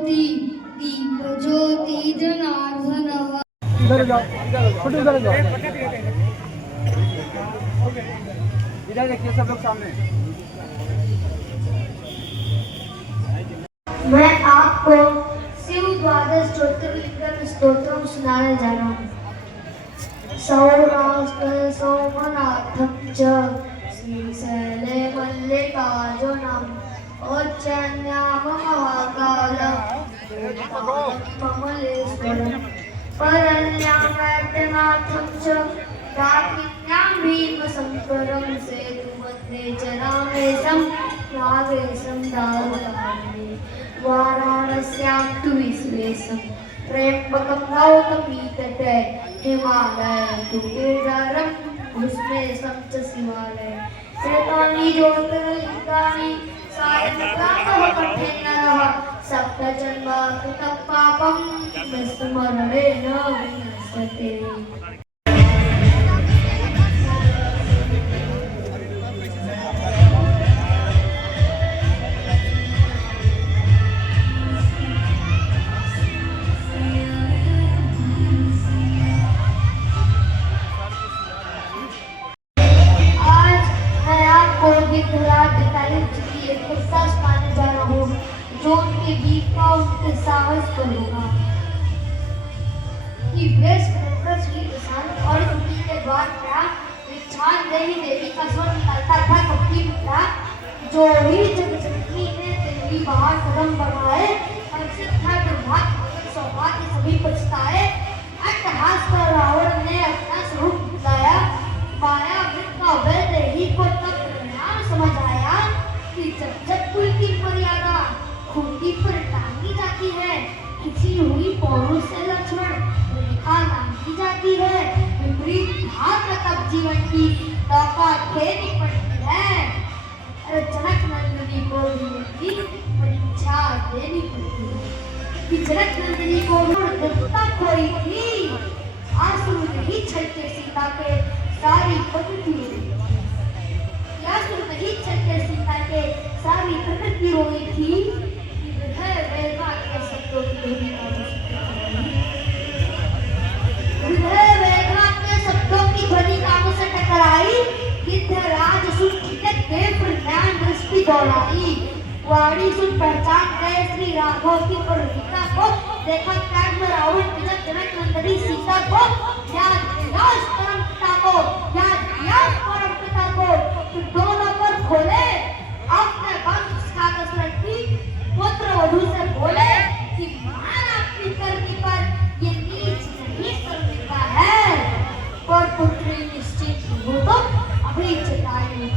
ज्योति दीप ज्योति जनार्दन। इधर जाओ, छोटे इधर जाओ, इधर देखिए सब लोग सामने। मैं आपको शिव द्वादश ज्योतिर्लिंग स्तोत्रम सुनाने जा रहा हूँ। सौराष्ट्र सोमनाथं च श्रीशैले मल्लिकार्जुनम् उच्चैन्याम महाकालं कमलेश्वरम् परल्यां वैद्यनाथं च दाकिन्यां भीमशङ्करं सेतुमध्ये च रामेशं नागेशं दारुकाणे वाराणस्यां तु विश्वेशं त्र्यम्बकं गौतमीतटे हिमालयं तु केदारं भस्मेशं च शिवालयं एतानि ज्योतिर्लिङ्गानि सायङ्कालः पठेन्नरः सप्तजन्म कृतं पापं विस्मरणेन विनश्यते। जो उनके वीर का उनके साहस पर होगा कि श्री किसान और उनकी के द्वार क्या विच्छान देवी का स्वर निकालता था कपटी पुत्रा जो ही जगजननी ने तेरी बाहर कदम बढ़ाए हर्षित था दुर्भाग्य सौभाग्य सभी पछताए अट्टहास कर रावण ने अपना स्वरूप दिखाया माया वृत्त का बैल देवी को तब परिणाम समझ आया कि जब कुल की मर्यादा खूंटी पर टांगी जाती है खिंची हुई पौरुष से लक्ष्मण रेखा नांगी जाती है विपरीत भाग तब जीवन की नौका खेनी पड़ती है। अरे जनक नंदिनी को भी परीक्षा देनी पड़ती है कि जनक नंदिनी को दुर्गता खोई थी आंसू नहीं छलके सीता के सारी प्रकृति आंसू नहीं छलके सीता के सारी प्रकृति रोई थी। शब्दों की ध्वनि कानों से टकराई गिद्धराज सुन खिटक गए प्रज्ञान दृष्टि दौड़ाई वाणी सुन पहचान गए श्री राघव की परिणीता को देखा त्याग में रावण विजय जनक नंदिनी सीता को याद दिया परम पिता को याद दिया परम पिता को तो दोनों पर खोले अपने वंश का कसरती पुत्र वधू से बोले कि मान आपकी करनी पर ये नीच नहीं शर्मिंदा है पर पुत्री निश्चित हो तो अभी चेताई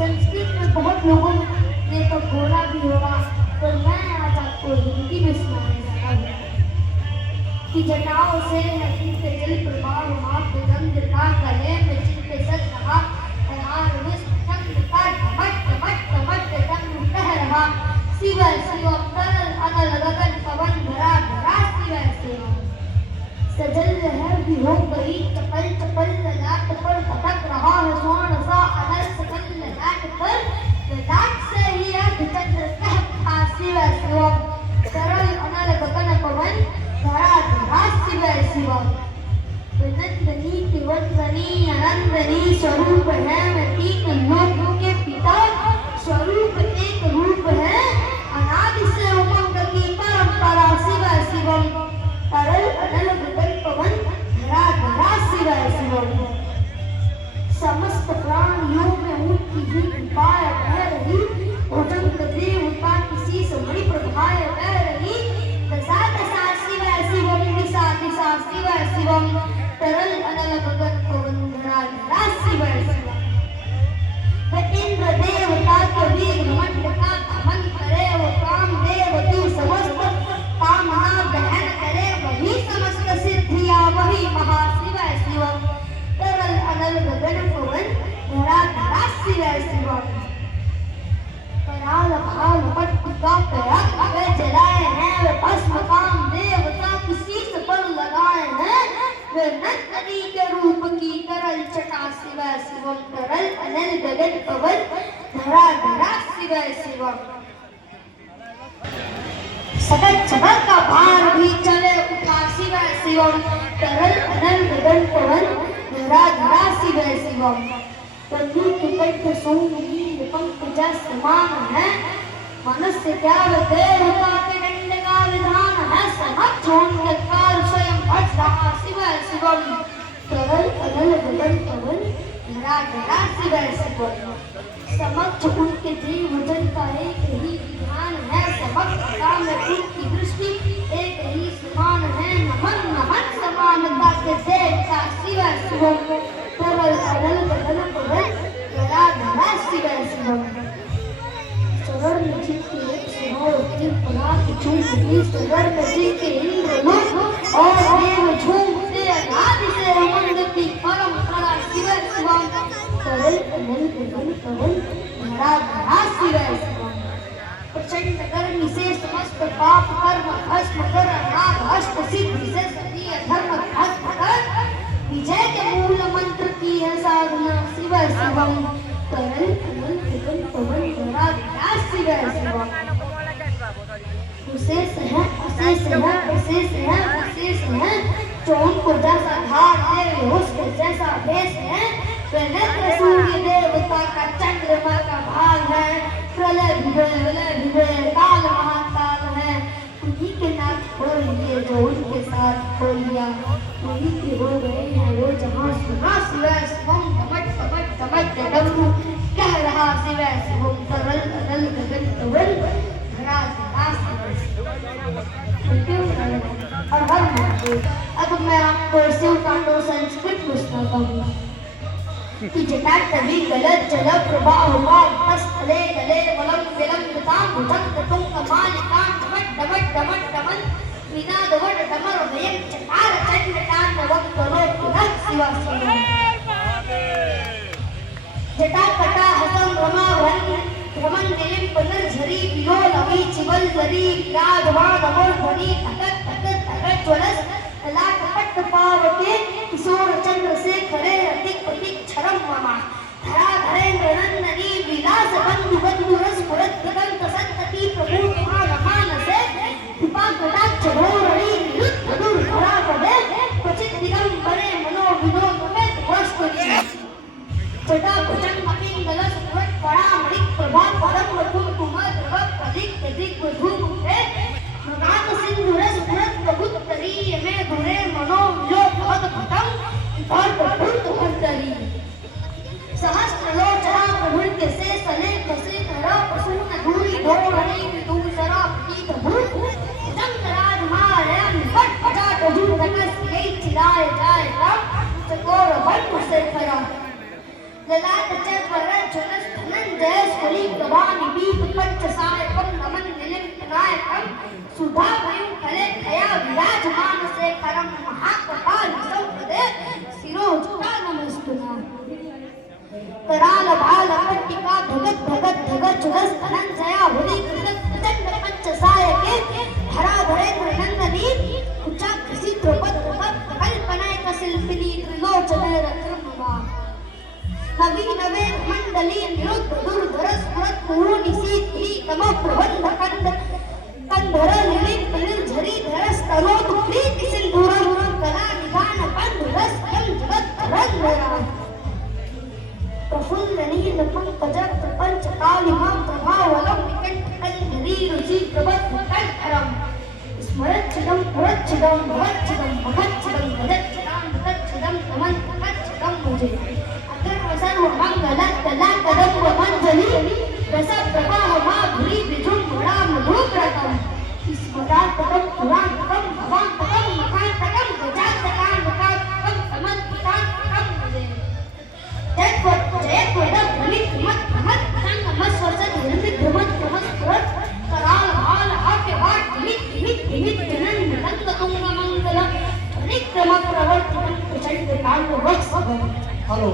संस्कृत में बहुत लोगों ने तो बोला भी होगा पर मैं आज आपको हिंदी में सुनाने जा रहा हूँ कि जटाओं से नदी के जल प्रवाह वहाँ पे गंध का गले में जिनके सच रहा शिव शिव तरल अनल गगन पवन भरा भरा शिव शिव सजल लहर भी हो गई चपल चपल ललाट पर भटक रहा है स्वर्ण सा अनल सकल ललाट पर ललाट से ही अर्धचंद्र कह था शिव शिव तरल अनल गगन पवन भरा भरा शिव शिव नंदनी त्रिवर्धनी आनंदनी स्वरूप है मैं तीन लोकों के पिता स्वरूप एक रूप है अनादि से उमंग की परंपरा शिव शिवम तरल अनल गगन पवन धरा धरा शिव शिवम समस्त प्राणियों में उनकी ही कृपा बह रही उदंत देवता किसी समणि प्रभाय बह रही दशा दशा शिव शिवम दिशा दिशा शिव शिवम तरल अनल गगन पवन धरा धरा शिव शिवम इंद्र देवता के वीर मंड का दमन करे वो काम देव की समस्त कामना दहन करे वही समस्त सिद्धियां वही महाशिव शिवम तरल अनल गगन पवन धरा धरा शिव शिवम कराल भाल पट्टिका पे जलाए हैं वे भस्म काम देवता की शीश पर लगाए हैं वे नंदनी के रूप की तरल चटा शिव शिवम तरल अनल गगन पवन धरा धरा शिव शिवम। सकल जगत का भार भी चले उठा शिव शिवम। तरल अनल गगन पवन धरा धरा शिव शिवम। तनु के कंठ सोमनी पंकज समान है। मनुष्य क्या देवता के दंड का विधान है। समक्ष होने काल स्वयं भट रहा शिव शिवम। तरल अनल गगन पवन धरा धरा शिव शिवम। समक्ष उनके जीव वजन का एक ही विधान है। समक्ष काम में उनकी दृष्टि एक ही समान है। नमन नमन समानता के देवता शिव शिवम। तरल अनल गगन पवन धरा धरा शिव शिवम। सवर में जिनके एक सुहाव की पराग झूमती। सवर में जिनके इंद्र लोक और देव झूमते। आदि से रमणगति परंपरा शिव शिवम। तरल अनल गगन पवन धरा धरा शिव शिवम। प्रचंड गर्मी से समस्त पाप कर्म भस्म कर नाग अष्ट सिद्धि से सतीय धर्म भस्म कर विजय के मूल मंत्र की है साधना शिव शिवम। तरल अनल गगन पवन धरा धरा शिव शिवम। विशेष है अशेष है विशेष है विशेष है। चौन को जैसा धार दे उसके जैसा भेष है। नेत्र सूर्य देवता का चंद्रमा का भाग है। प्रलय विलय काल महाकाल है। उन्हीं के नाथ खोल लिए जो उनके साथ खोल लिया। उन्हीं के हो गए हैं वो जहाँ सुना शिव शिवम। कमट कमट कमट डमरू कह रहा शिव शिवम। तरल अनल गगन पवन धरा धरा शिव। और हर महादेव। अब मैं आपको शिव कांडो संस्कृत पूछना कहूँगा कि जटा तभी गलत जल प्रवाह स्थले गले वलम विलंबितां भुजंग तुंग मालिकां डमट डमट डमट डमन विनाद वट डमर भयं चकार चंडटान नवम करो पुनः शिव शिवम। जटा कटा हसम रमा भ्रमण निलिम पुनर्झरी विलोल अभी चिवल जरी राजवाद अमर ध्वनि तकत तकत तकत ज्वलस लाख पट्ट पावके किशोर चंद्र से खड़े अधिक अधिक क्षरम ममा। धरा धरेंद्र नंदनी विलास बंधु बंधु रस पुरत गगन संतति प्रभु मान मान से कृपा कटाक्ष घोरणी निरुद्ध दूर धरा पदे क्वचित दिगंबरे मनो विनोद में वस्तुनि। जटा भुजंग पिंगल सुवट पड़ा मणिक प्रभा परम मधु कुमार द्रव अधिक अधिक धूम है। नाग सिंधु रस पुरत प्रभुत्तरी में धुरे मनो लोक अद्भुतम और प्रभुत भर्तरी। सहस्त्र लोचना प्रभुर के से सले कसे धरा प्रसून धूरी धोरणी दूसरा पीत भूत जंग राजमार्यन भट जाट जूट कस यही चिराए जाए राम चकोर बंद से खरा। ललाट चक्र चुनस धनंजय स्फुली प्रवानी दीप कंठ सायकम नमन निलिम्ब नायकम। सुधा भयं खले खया विराजमान से करम महाकपाल सौपदे शिरोजुता नमस्तुना। कराल भाल पट्टिका धगत धगत धगत चुरस धनंजया हुली कृतक प्रचंड पंच सायके धरा धरेंद्र नंदनी उच्चा किसी द्रौपद कल्पनाय कशिल्पिनी त्रिलोचने रक्रमवा। नवीन वेद मंडली निरुद्ध दुर्धरस पुरत पूर्णि सीधी कम प्रबंध कंधर निलिप निर्झरी धरस तरोत प्रीति सिंधुर कला निधान बंधुरस यम जगत धरंधरा। प्रफुल्ल नील पंकज प्रपंच कालिमा प्रभावलम विकट कंधरी रुचि प्रबद्ध कंठरम। स्मरच्छिदम पुरच्छिदम भवच्छिदम भगच्छिदम गजच्छिदम गजच्छिदम तमन तकच्छिदम मुझे। सर्व मंगल कला कदम मंजलि रस प्रवाह माधुरी विजृंभणा मधुप्रतम। स्मरातकम पुरातकम भवातकम मकातकम गजातकम मकातकम तमन्तिकातकम मुझे। जयत्वदम ध्वनित मत मत संग मस्वसत निर्मित ध्रुमत ध्रुमस्फुरत कराल भाल आके वाट धिमित धिमित धिमित जनन नंद तुंग मंगल ध्वनित क्रम प्रवर्तन प्रचंड कांड वक्ष। हेलो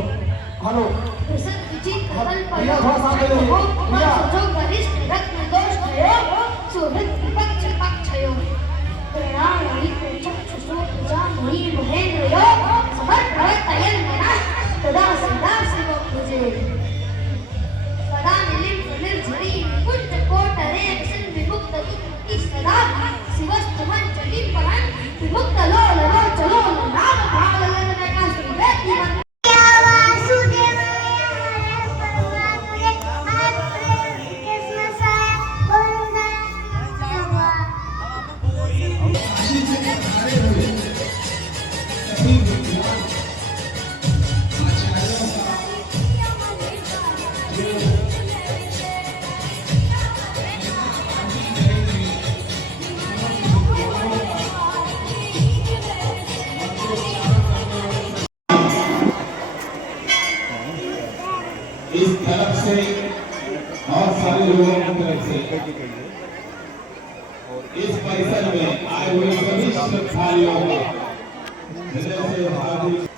हेलो प्रसन्न विचित कल्पना भैया थोड़ा साथ दे दो भैया। जो वरिष्ठ रत्न दोष भयो सुहृद विपक्ष पक्षयो। प्रणामि चक्षुषो जामहि महेन्द्रयो समर्पयतयन् मनः तदा सदा शिव पूजे। सदा कोटि निकुंज कोटरे क्षण विमुक्त दुख सदा शिवस्त मंचली परं विमुक्त लोल लोचलो नाम भाललन का श्रीवेदी इस तरफ से और सारे लोगों की तरफ से इस परिसर में आए हुए सभी श्रद्धालुओं का हृदय से हार्दिक